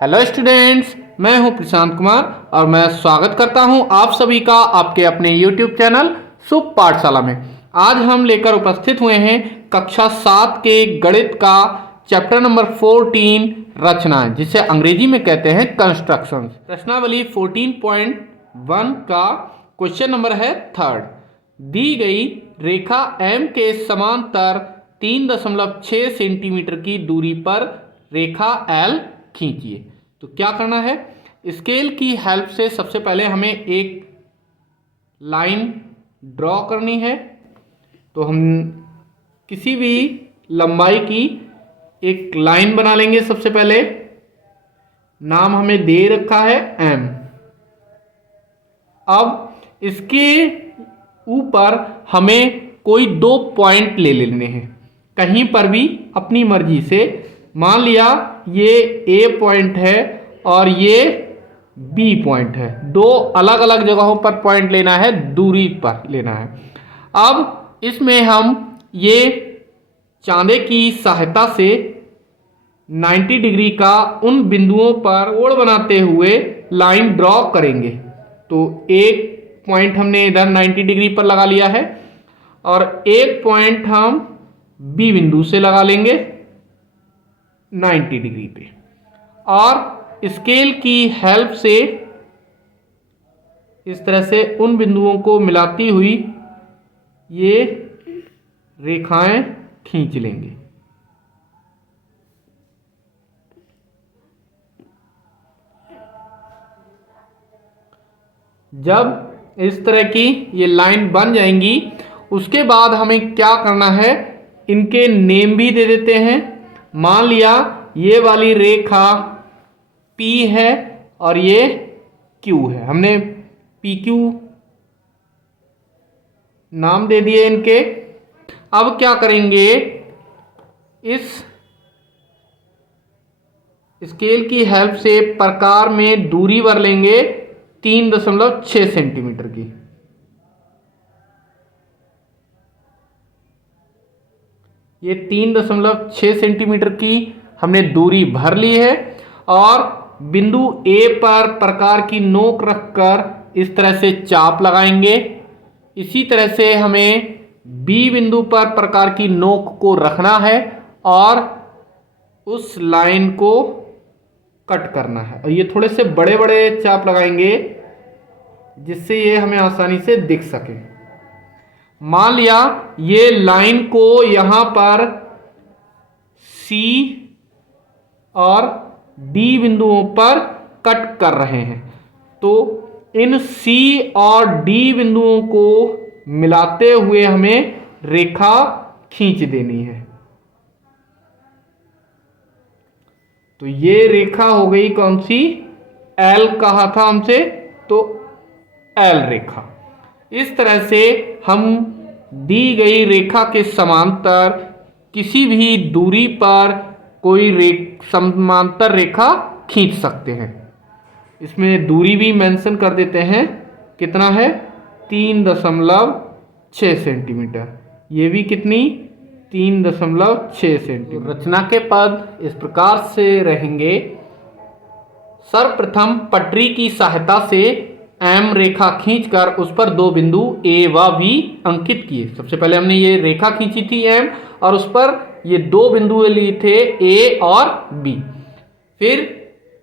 Hello students, मैं हूं प्रशांत कुमार और मैं स्वागत करता हूं आप सभी का आपके अपने यूट्यूब चैनल शुभ पाठशाला में। आज हम लेकर उपस्थित हुए हैं कक्षा 7 के गणित का चैप्टर नंबर 14 रचनाएं, जिसे अंग्रेजी में कहते हैं कंस्ट्रक्शंस। प्रश्नावली 14.1 का क्वेश्चन नंबर है 3। दी गई रेखा M के समांतर 3.6 सेंटीमीटर की दूरी पर रेखा L खींचिए। तो क्या करना है, स्केल की हेल्प से सबसे पहले हमें एक लाइन ड्रॉ करनी है। तो हम किसी भी लंबाई की एक लाइन बना लेंगे। सबसे पहले नाम हमें दे रखा है M। अब इसके ऊपर हमें कोई 2 पॉइंट ले लेने हैं, कहीं पर भी अपनी मर्जी से। मान लिया ये A पॉइंट है और ये B पॉइंट है। 2 अलग अलग जगहों पर पॉइंट लेना है, दूरी पर लेना है। अब इसमें हम ये चांदे की सहायता से 90 डिग्री का उन बिंदुओं पर कोण बनाते हुए लाइन ड्रॉ करेंगे। तो एक पॉइंट हमने इधर 90 डिग्री पर लगा लिया है और एक पॉइंट हम B बिंदु से लगा लेंगे 90 डिग्री पे, और स्केल की हेल्प से इस तरह से उन बिंदुओं को मिलाती हुई ये रेखाएं खींच लेंगे। जब इस तरह की ये लाइन बन जाएंगी, उसके बाद हमें क्या करना है, इनके नेम भी दे देते हैं। मान लिया ये वाली रेखा P है और ये Q है। हमने PQ नाम दे दिए इनके। अब क्या करेंगे, इस स्केल की हेल्प से प्रकार में दूरी भर लेंगे 3.6 सेंटीमीटर की। ये 3.6 सेंटीमीटर की हमने दूरी भर ली है और बिंदु A पर प्रकार की नोक रखकर इस तरह से चाप लगाएंगे। इसी तरह से हमें B बिंदु पर प्रकार की नोक को रखना है और उस लाइन को कट करना है। और ये थोड़े से बड़े बड़े चाप लगाएंगे जिससे ये हमें आसानी से दिख सके। मान लिया ये लाइन को यहां पर C और D बिंदुओं पर कट कर रहे हैं। तो इन C और D बिंदुओं को मिलाते हुए हमें रेखा खींच देनी है। तो ये रेखा हो गई कौन सी, L कहा था हमसे, तो L रेखा। इस तरह से हम दी गई रेखा के समांतर किसी भी दूरी पर कोई समांतर रेखा खींच सकते हैं। इसमें दूरी भी मेंशन कर देते हैं, कितना है 3.6 सेंटीमीटर। ये भी कितनी 3.6 सेंटीमीटर। रचना के पद इस प्रकार से रहेंगे। सर्वप्रथम पटरी की सहायता से M रेखा खींचकर उस पर 2 बिंदु A व B अंकित किए। सबसे पहले हमने ये रेखा खींची थी M और उस पर ये 2 बिंदु लिए थे A और B। फिर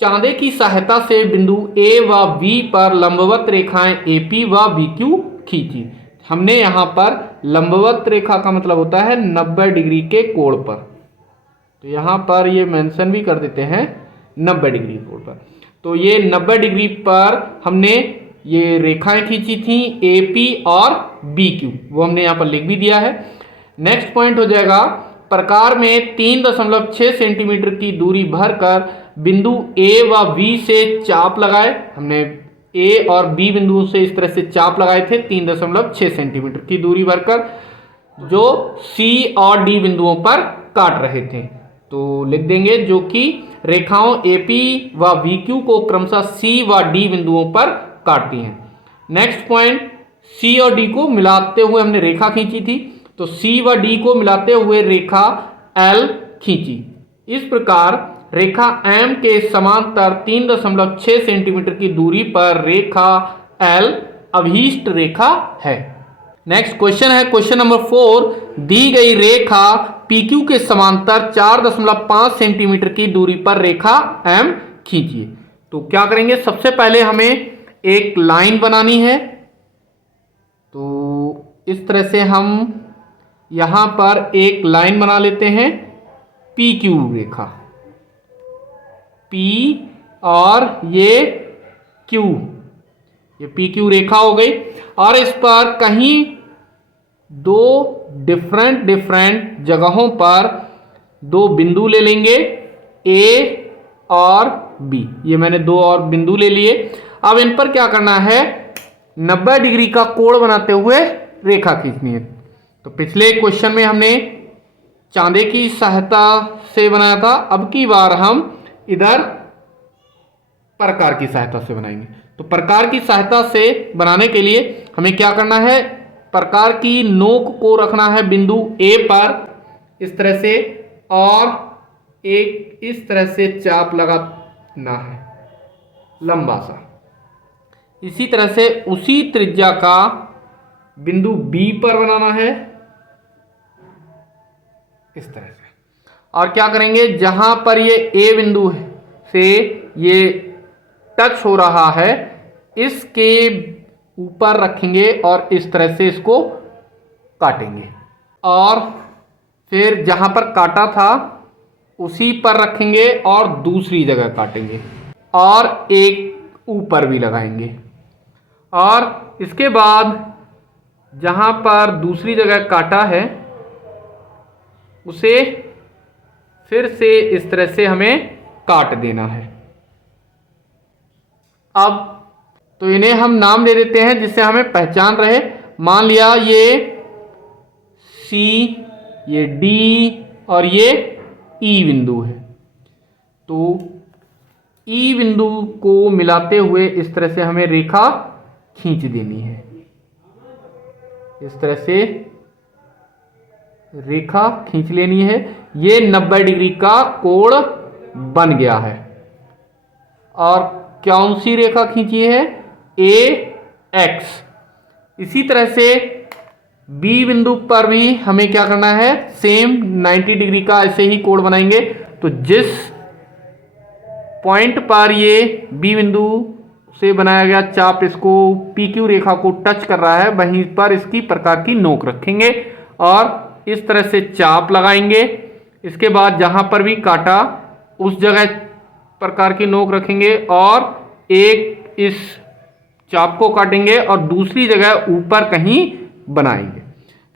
चांदे की सहायता से बिंदु A व B पर लंबवत रेखाएं AP व BQ खींची। हमने यहाँ पर लंबवत रेखा का मतलब होता है 90 डिग्री के कोण पर। तो यहाँ पर ये मेंशन भी कर देते हैं 90 डिग्री कोण पर। तो ये 90 डिग्री पर हमने ये रेखाएं खींची थी AP और BQ, वो हमने यहाँ पर लिख भी दिया है। नेक्स्ट पॉइंट हो जाएगा, प्रकार में 3.6 सेंटीमीटर की दूरी भरकर बिंदु A व B से चाप लगाए। हमने A और B बिंदुओं से इस तरह से चाप लगाए थे 3.6 सेंटीमीटर की दूरी भरकर, जो C और D बिंदुओं पर काट रहे थे। तो लिख देंगे जो कि रेखाओं AP व BQ को क्रमशः C व D बिंदुओं पर काटती हैं। नेक्स्ट पॉइंट, C और D को मिलाते हुए हमने रेखा खींची थी। तो C व D को मिलाते हुए रेखा L खींची। इस प्रकार रेखा M के समांतर 3.6 सेंटीमीटर की दूरी पर रेखा L अभीष्ट रेखा है। नेक्स्ट क्वेश्चन है क्वेश्चन नंबर 4, दी गई रेखा PQ के समांतर 4.5 सेंटीमीटर की दूरी पर रेखा M खींचिए। तो क्या करेंगे, सबसे पहले हमें एक लाइन बनानी है। तो इस तरह से हम यहां पर एक लाइन बना लेते हैं, PQ रेखा, P और ये Q, ये PQ रेखा हो गई। और इस पर कहीं दो डिफरेंट जगहों पर दो बिंदु ले लेंगे, A और B। ये मैंने दो और बिंदु ले लिए। अब इन पर क्या करना है, 90 डिग्री का कोण बनाते हुए रेखा खींचनी है। तो पिछले क्वेश्चन में हमने चांदे की सहायता से बनाया था, अब की बार हम इधर प्रकार की सहायता से बनाएंगे। तो प्रकार की सहायता से बनाने के लिए हमें क्या करना है, प्रकार की नोक को रखना है बिंदु A पर इस तरह से, और एक इस तरह से चाप लगाना है लंबा सा। इसी तरह से उसी त्रिज्या का बिंदु B पर बनाना है इस तरह से। और क्या करेंगे, जहां पर ये A बिंदु से ये टच हो रहा है, इसके ऊपर रखेंगे और इस तरह से इसको काटेंगे। और फिर जहां पर काटा था उसी पर रखेंगे और दूसरी जगह काटेंगे और एक ऊपर भी लगाएंगे। और इसके बाद जहां पर दूसरी जगह काटा है उसे फिर से इस तरह से हमें काट देना है। अब तो इन्हें हम नाम दे देते हैं जिससे हमें पहचान रहे। मान लिया ये C, ये D और ये E बिंदु है। तो E बिंदु को मिलाते हुए इस तरह से हमें रेखा खींच देनी है। इस तरह से रेखा खींच लेनी है। ये 90 डिग्री का कोण बन गया है। और कौन सी रेखा खींची है, AX। इसी तरह से B बिंदु पर भी हमें क्या करना है, सेम 90 डिग्री का ऐसे ही कोण बनाएंगे। तो जिस पॉइंट पर ये B बिंदु से बनाया गया चाप इसको PQ रेखा को टच कर रहा है, वहीं पर इसकी प्रकार की नोक रखेंगे और इस तरह से चाप लगाएंगे। इसके बाद जहां पर भी काटा उस जगह प्रकार की नोक रखेंगे और एक इस चाप को काटेंगे और दूसरी जगह ऊपर कहीं बनाएंगे।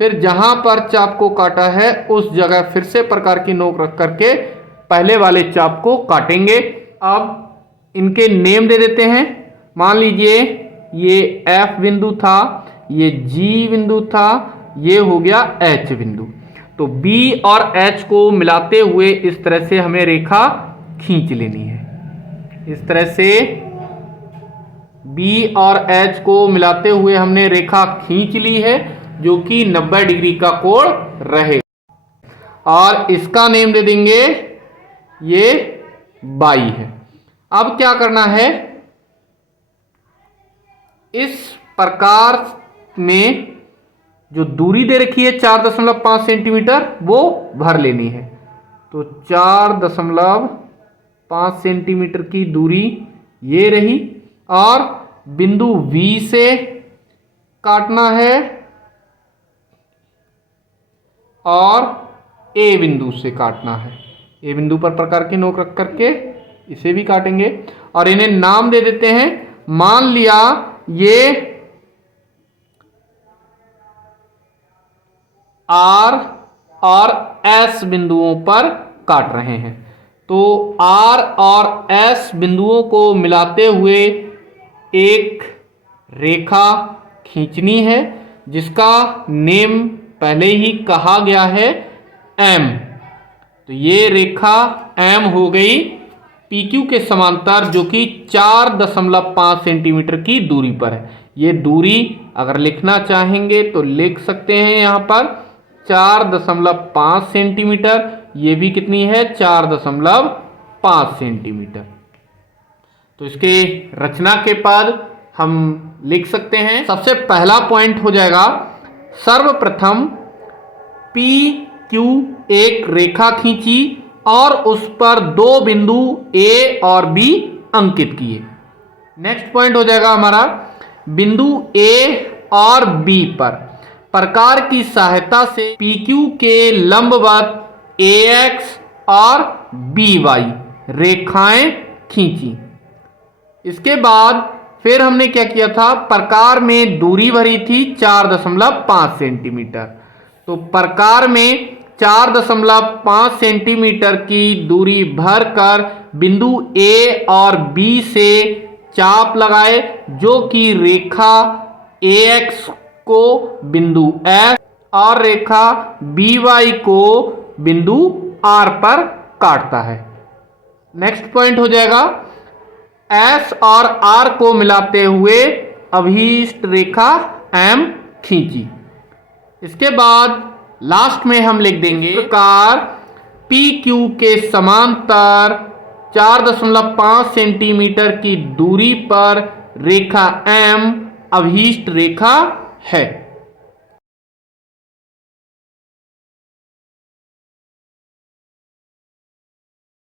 फिर जहां पर चाप को काटा है उस जगह फिर से प्रकार की नोक रख करके पहले वाले चाप को काटेंगे। अब इनके नेम दे देते हैं। मान लीजिए ये F बिंदु था, ये G बिंदु था, ये हो गया H बिंदु। तो B और H को मिलाते हुए इस तरह से हमें रेखा खींच लेनी है। इस तरह से B और H को मिलाते हुए हमने रेखा खींच ली है जो कि 90 डिग्री का कोण रहे। और इसका नेम दे देंगे, ये बाई है। अब क्या करना है, इस प्रकार में जो दूरी दे रखी है 4.5 सेंटीमीटर वो भर लेनी है। तो 4.5 सेंटीमीटर की दूरी ये रही और बिंदु V से काटना है और A बिंदु से काटना है। A बिंदु पर प्रकार की नोक रख करके इसे भी काटेंगे और इन्हें नाम दे देते हैं। मान लिया ये R और S बिंदुओं पर काट रहे हैं। तो R और S बिंदुओं को मिलाते हुए एक रेखा खींचनी है जिसका नेम पहले ही कहा गया है M। तो ये रेखा M हो गई PQ के समांतर जो कि 4.5 सेंटीमीटर की दूरी पर है। ये दूरी अगर लिखना चाहेंगे तो लिख सकते हैं यहाँ पर 4.5 सेंटीमीटर। ये भी कितनी है, 4.5 5 सेंटीमीटर। तो इसके रचना के पद हम लिख सकते हैं। सबसे पहला पॉइंट हो जाएगा, सर्वप्रथम पी क्यू एक रेखा खींची और उस पर दो बिंदु ए और बी अंकित किए। नेक्स्ट पॉइंट हो जाएगा हमारा, बिंदु ए और बी पर प्रकार की सहायता से पी क्यू के लंबवत ए एक्स और बी वाई रेखाएं खींची। इसके बाद फिर हमने क्या किया था, प्रकार में दूरी भरी थी 4.5 सेंटीमीटर। तो प्रकार में 4.5 सेंटीमीटर की दूरी भर कर बिंदु ए और बी से चाप लगाए, जो कि रेखा ए एक्स को बिंदु F और रेखा बी वाई को बिंदु R पर काटता है। नेक्स्ट पॉइंट हो जाएगा, S और R को मिलाते हुए अभीष्ट रेखा M खींची। इसके बाद लास्ट में हम लिख देंगे, इस प्रकार पी क्यू के समांतर 4.5 सेंटीमीटर की दूरी पर रेखा M अभीष्ट रेखा है।